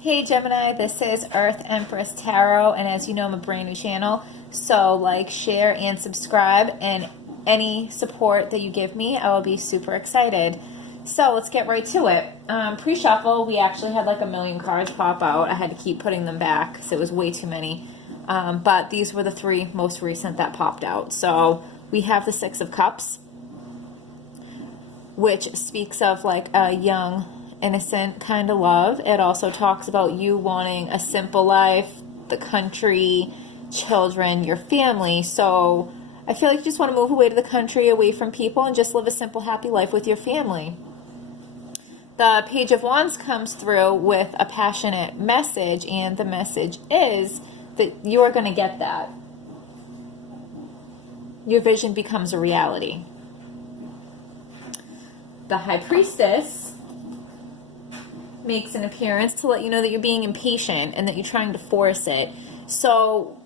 Hey Gemini, this is Earth Empress Tarot, and as you know, I'm a brand new channel, so like, share, and subscribe, and any support that you give me, I will be super excited. So let's get right to it. Pre-shuffle, we actually had like a million cards pop out. I had to keep putting them back because it was way too many, but these were the three most recent that popped out. So we have the Six of Cups, which speaks of like a young, innocent kind of love. It also talks about you wanting a simple life, the country, children, your family. So I feel like you just want to move away to the country, away from people, and just live a simple, happy life with your family. The Page of Wands comes through with a passionate message, and the message is that you're going to get that. Your vision becomes a reality. The High Priestess makes an appearance to let you know that you're being impatient and that you're trying to force it. So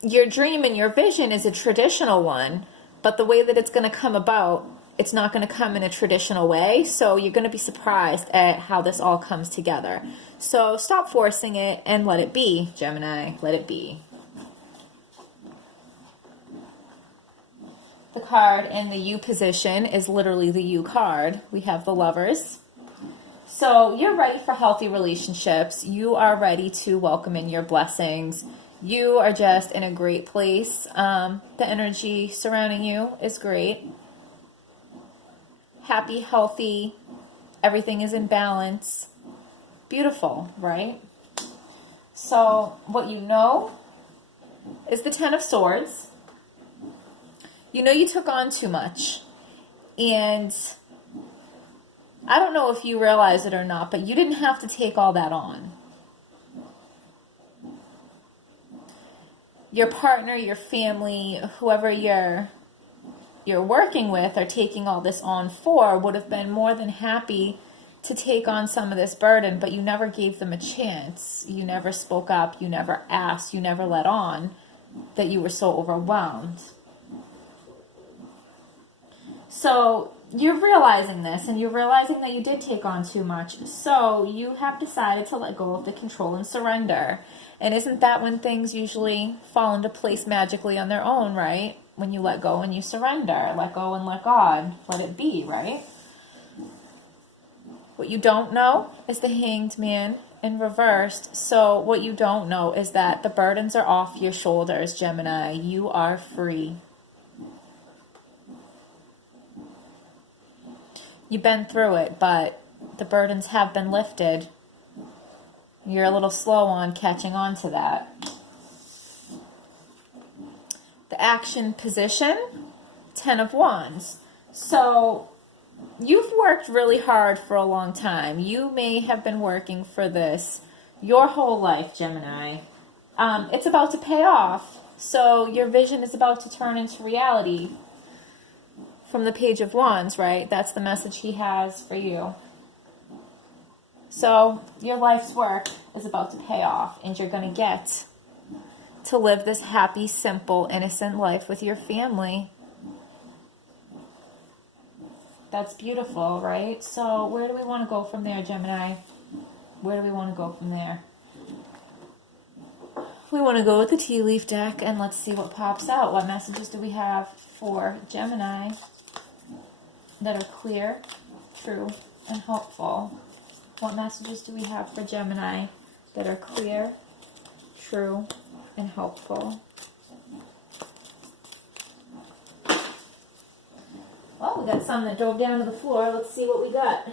your dream and your vision is a traditional one, but the way that it's going to come about, it's not going to come in a traditional way. So you're going to be surprised at how this all comes together. So stop forcing it and let it be, Gemini. Let it be. The card in the U position is literally the U card. We have the Lovers. So you're ready for healthy relationships. You are ready to welcome in your blessings. You are just in a great place. The energy surrounding you is great. Happy, healthy. Everything is in balance. Beautiful, right? So what you know is the Ten of Swords. You know you took on too much. And I don't know if you realize it or not, but you didn't have to take all that on. Your partner, your family, whoever you're working with or taking all this on for would have been more than happy to take on some of this burden, but you never gave them a chance. You never spoke up. You never asked. You never let on that you were so overwhelmed. So you're realizing this, and you're realizing that you did take on too much. So you have decided to let go of the control and surrender. And isn't that when things usually fall into place magically on their own, right? When you let go and you surrender. Let go and let God. Let it be, right? What you don't know is the Hanged Man in reversed. So what you don't know is that the burdens are off your shoulders, Gemini. You are free. You've been through it, but the burdens have been lifted. You're a little slow on catching on to that. The action position, Ten of Wands. So you've worked really hard for a long time. You may have been working for this your whole life, Gemini. It's about to pay off. So your vision is about to turn into reality. From the Page of Wands, right? That's the message he has for you. So your life's work is about to pay off, and you're going to get to live this happy, simple, innocent life with your family. That's beautiful, right? So where do we want to go from there, Gemini? Where do we want to go from there? We want to go with the tea leaf deck, and let's see what pops out. What messages do we have for Gemini that are clear, true, and helpful? What messages do we have for Gemini that are clear, true, and helpful? Well, we got some that dove down to the floor. Let's see what we got.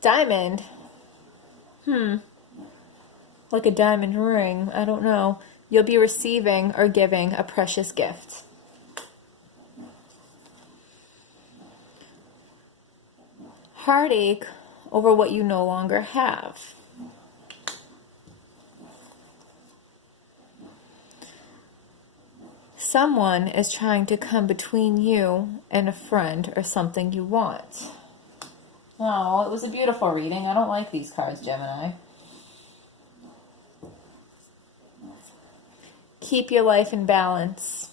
Diamond. Like a diamond ring. I don't know. You'll be receiving or giving a precious gift. Heartache over what you no longer have. Someone is trying to come between you and a friend or something you want. Oh, it was a beautiful reading. I don't like these cards, Gemini. Keep your life in balance.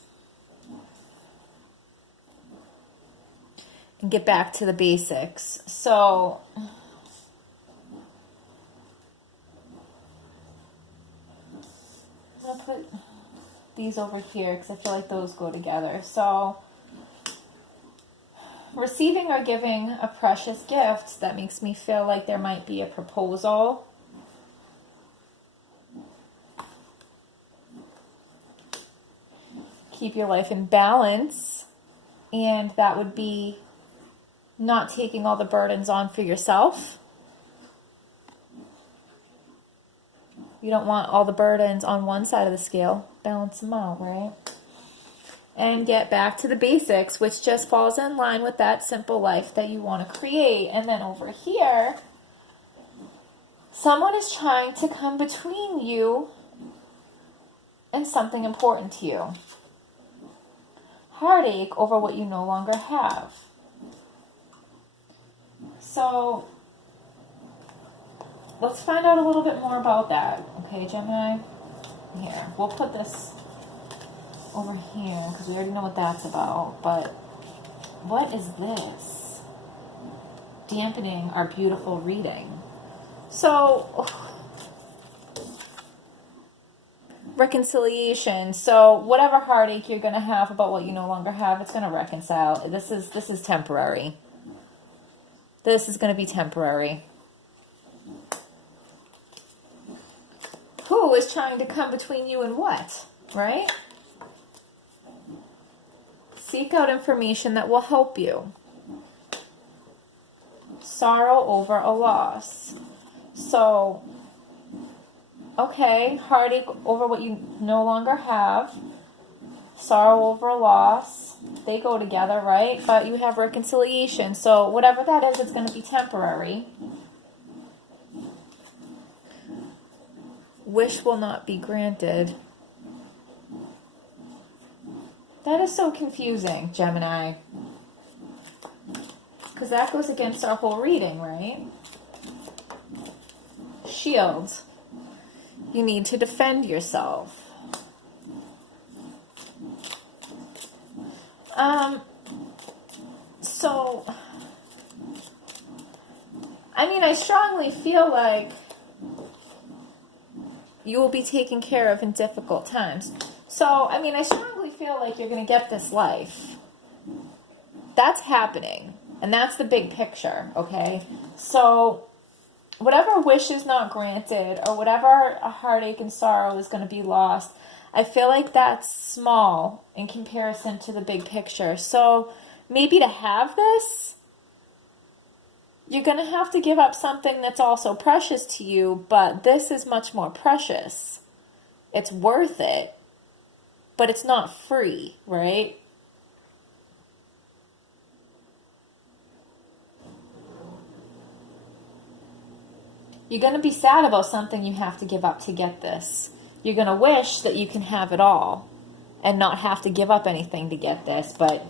and get back to the basics. So I'm going to put these over here because I feel like those go together. So receiving or giving a precious gift, that makes me feel like there might be a proposal. Keep your life in balance, and that would be not taking all the burdens on for yourself. You don't want all the burdens on one side of the scale. Balance them out, right? And get back to the basics, which just falls in line with that simple life that you want to create. And then over here, someone is trying to come between you and something important to you. Heartache over what you no longer have. So let's find out a little bit more about that. Okay, Gemini? Here, we'll put this over here because we already know what that's about. But what is this? Dampening our beautiful reading. So reconciliation. So whatever heartache you're going to have about what you no longer have, it's going to reconcile. This is temporary. This is going to be temporary. Who is trying to come between you and what, right? Seek out information that will help you. Sorrow over a loss. So, okay, heartache over what you no longer have. Sorrow over a loss. They go together, right? But you have reconciliation. So whatever that is, it's going to be temporary. Wish will not be granted. That is so confusing, Gemini. Because that goes against our whole reading, right? Shield. You need to defend yourself. So, I mean, I strongly feel like you will be taken care of in difficult times. So, I mean, I strongly feel like you're going to get this life. That's happening. And that's the big picture, okay? So, whatever wish is not granted, or whatever a heartache and sorrow is going to be lost, I feel like that's small in comparison to the big picture. So, maybe to have this, you're going to have to give up something that's also precious to you, but this is much more precious. It's worth it, but it's not free, right? You're going to be sad about something you have to give up to get this. You're going to wish that you can have it all and not have to give up anything to get this, but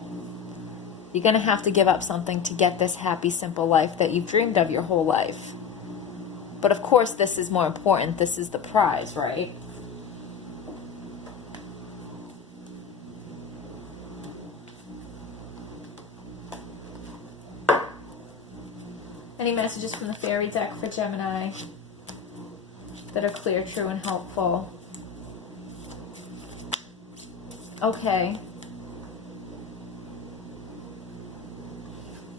you're going to have to give up something to get this happy, simple life that you've dreamed of your whole life. But of course, this is more important. This is the prize, right? Any messages from the fairy deck for Gemini that are clear, true, and helpful? Okay.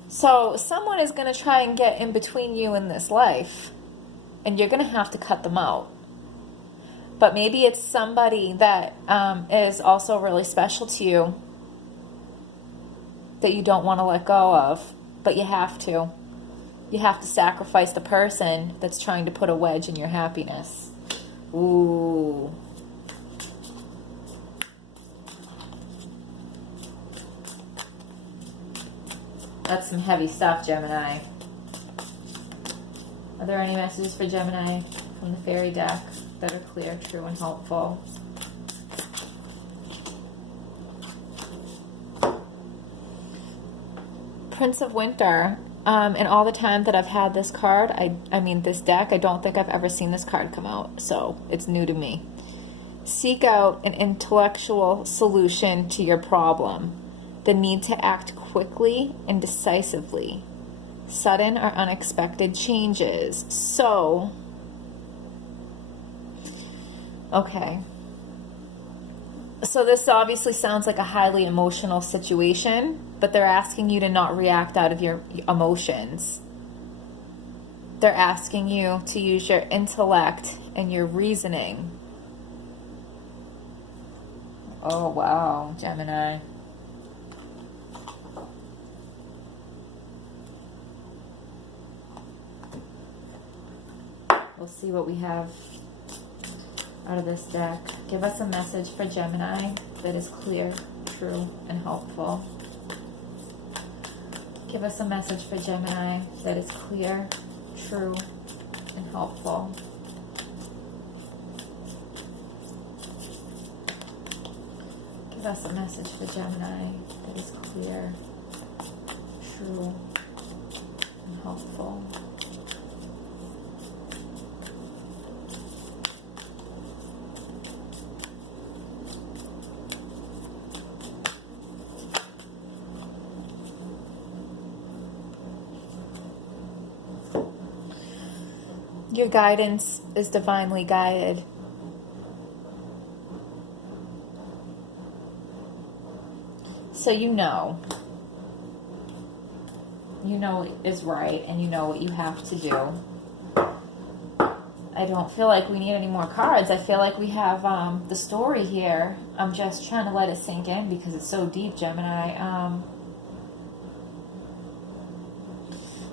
So someone is going to try and get in between you and this life, and you're going to have to cut them out. But maybe it's somebody that is also really special to you that you don't want to let go of, but you have to. You have to sacrifice the person that's trying to put a wedge in your happiness. Ooh. That's some heavy stuff, Gemini. Are there any messages for Gemini from the fairy deck that are clear, true, and helpful? Prince of Winter. And all the time that I've had this card, I mean this deck, I don't think I've ever seen this card come out, so it's new to me. Seek out an intellectual solution to your problem. the need to act quickly and decisively, sudden or unexpected changes. So, okay. So this obviously sounds like a highly emotional situation, but they're asking you to not react out of your emotions. They're asking you to use your intellect and your reasoning. Oh, wow, Gemini. We'll see what we have out of this deck. Give us a message for Gemini that is clear, true, and helpful. Give us a message for Gemini that is clear, true, and helpful. Give us a message for Gemini that is clear, true, and helpful. Your guidance is divinely guided. So you know what is right, and you know what you have to do. I don't feel like we need any more cards. I feel like we have the story here. I'm just trying to let it sink in because it's so deep, Gemini.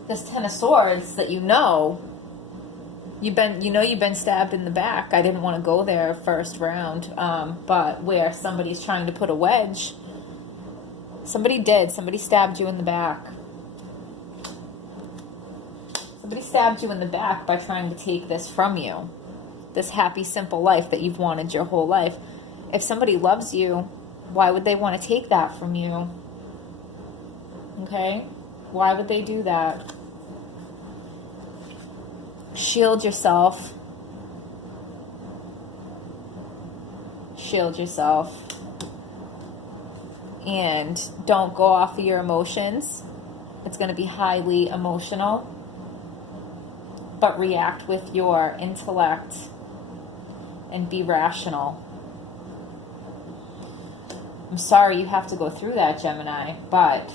This Ten of Swords that you've been stabbed in the back. I didn't want to go there first round, but where somebody's trying to put a wedge. Somebody stabbed you in the back. Somebody stabbed you in the back by trying to take this from you. This happy, simple life that you've wanted your whole life. If somebody loves you, why would they want to take that from you? Okay? Why would they do that? Shield yourself. Shield yourself. And don't go off of your emotions. It's going to be highly emotional. But react with your intellect and be rational. I'm sorry you have to go through that, Gemini, but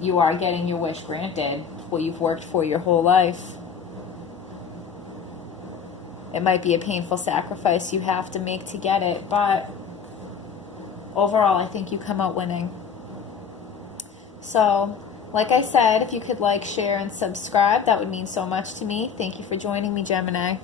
you are getting your wish granted, what you've worked for your whole life. It might be a painful sacrifice you have to make to get it, but overall, I think you come out winning. So, like I said, if you could like, share, and subscribe, that would mean so much to me. Thank you for joining me, Gemini.